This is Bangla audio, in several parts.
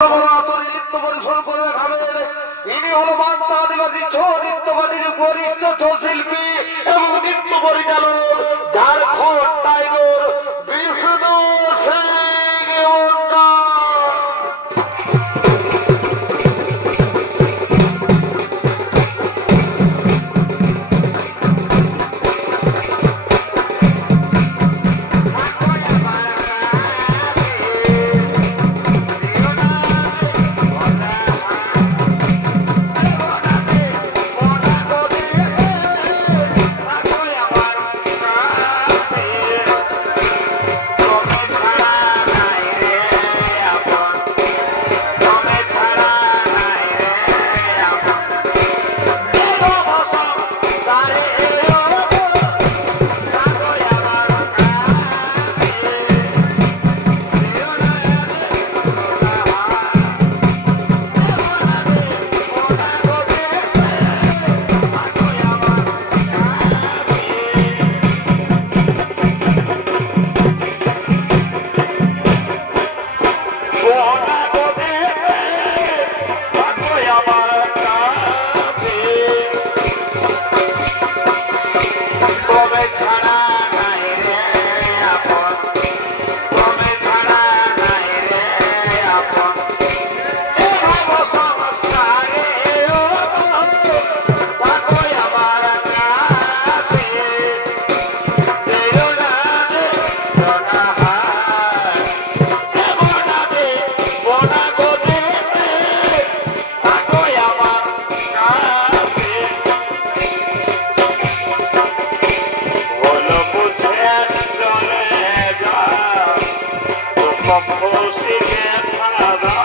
নৃত্য পরিবেশন করে দেখাবেন। ইনি হলো বাঞ্ছা আদিবাসী ছৌ নৃত্য পার্টির বরিষ্ঠ ছৌ শিল্পী এবং নৃত্য পরিচালক Jharkhand Tiger Bishnu Singh Munda. Come close,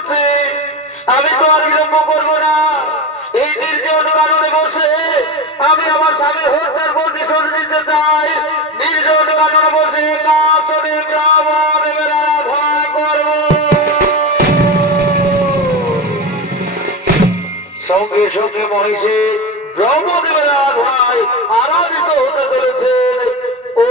করছি, আমি তো আর বিলম্ব করবো না। এই নির্জন কারণে বসে আমি আমার স্বামী হত্যার প্রতিশোধ নিতে চাই। নির্জন কারণে বসে কাশনে ব্রাহ্মণ আরাধনা করব। সঙ্গে সঙ্গে মহিষে ব্রহ্মদেবের আরাধনায় আরাধিত হতে চলেছেন। ও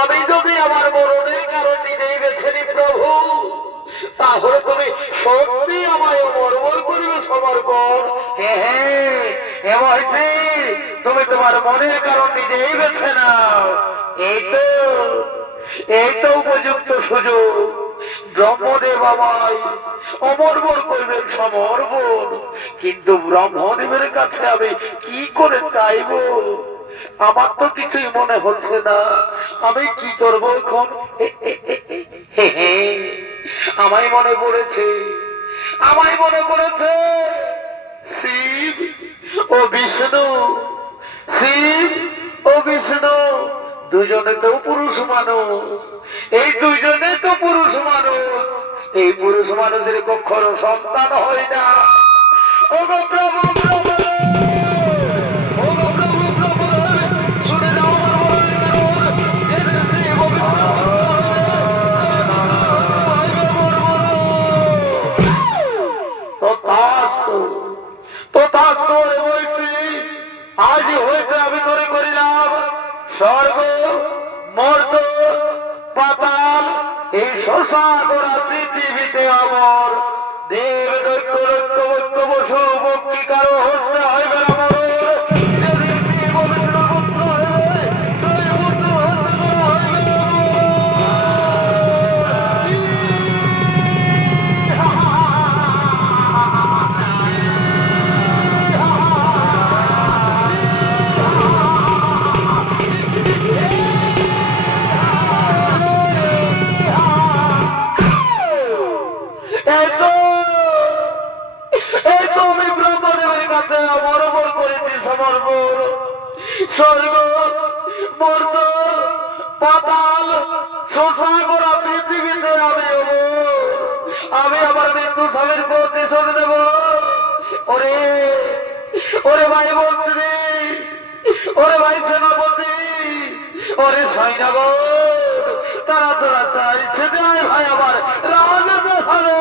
আমি যদি আমার মরণের কারণ নিজেই বেছে নি প্রভু, তাহলে তুমি সত্যি আমায় মরমর করিবে সমর্পণ। তুমি তোমার মনের কারণ নিজেই বেছে নাও। এই তো উপযুক্ত সুযোগ। ব্রহ্মদেব আমায় অমরমর করবেন সমর্পণ, কিন্তু ব্রহ্মদেবের কাছে আমি কি করে চাইব? আমার তো কিছুই মনে হচ্ছে না, আমি কি করব এখন? আমায় মনে পড়েছে শিব ও বিষ্ণু। শিব ও বিষ্ণু দুজনে তো পুরুষ মানুষ। এই দুইজনে তো পুরুষ মানুষ। এই পুরুষ মানুষের কখনো সন্তান হয় না। ও গো প্রভু, আজ হইতে আমি তোরে করিলাম স্বর্গ মর্ত পাতাল এই শশা করা পৃথিবীতে আমার দেব দৈত্য দৈত্য বৈত্য বসু ভক্তি কারো হত্যা হইবে না। স্বর্গ মর্ত পাতাল শোষা করা পৃথিবীতে আমি আমার মৃত্যু স্বামীর প্রতিশোধ দেব। ওরে ওরে ভাই মন্ত্রী, ওরে ভাই সেনাপতি, ওরে সৈন্যগণ, তারা তোরা চাইছে ভাই আমার রাজত্ব হবে।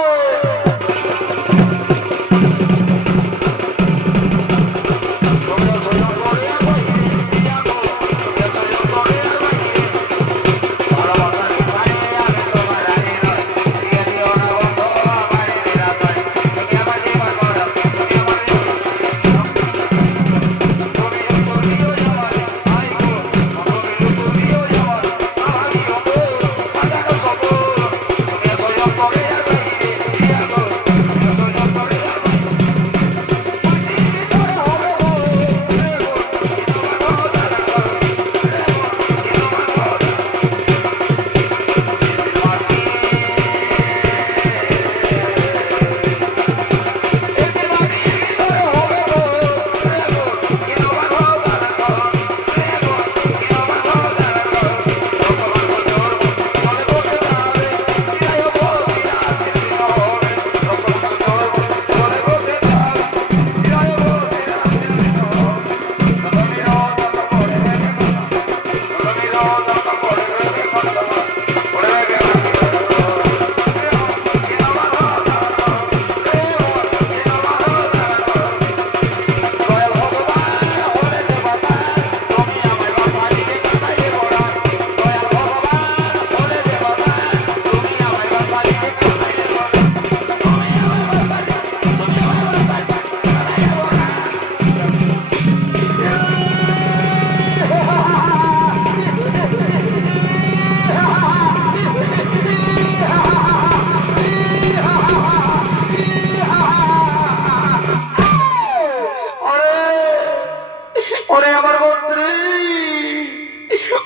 ওরে আমার মন্ত্রী,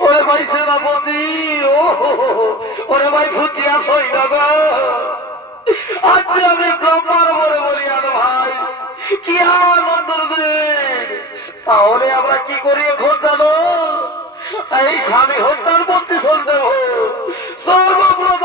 ওরে ভাই সেনাপতি, ওরে ভাই ভুতিয়া সৈনগর, আজ যে আমি ব্রহ্মার বলে বলি আর ভাই কি আনন্দ দিন। তাহলে আমরা কি করি এখন জানো? এই স্বামী হত্যার মন্ত্রী সন্দেহ সর্বপ্রথম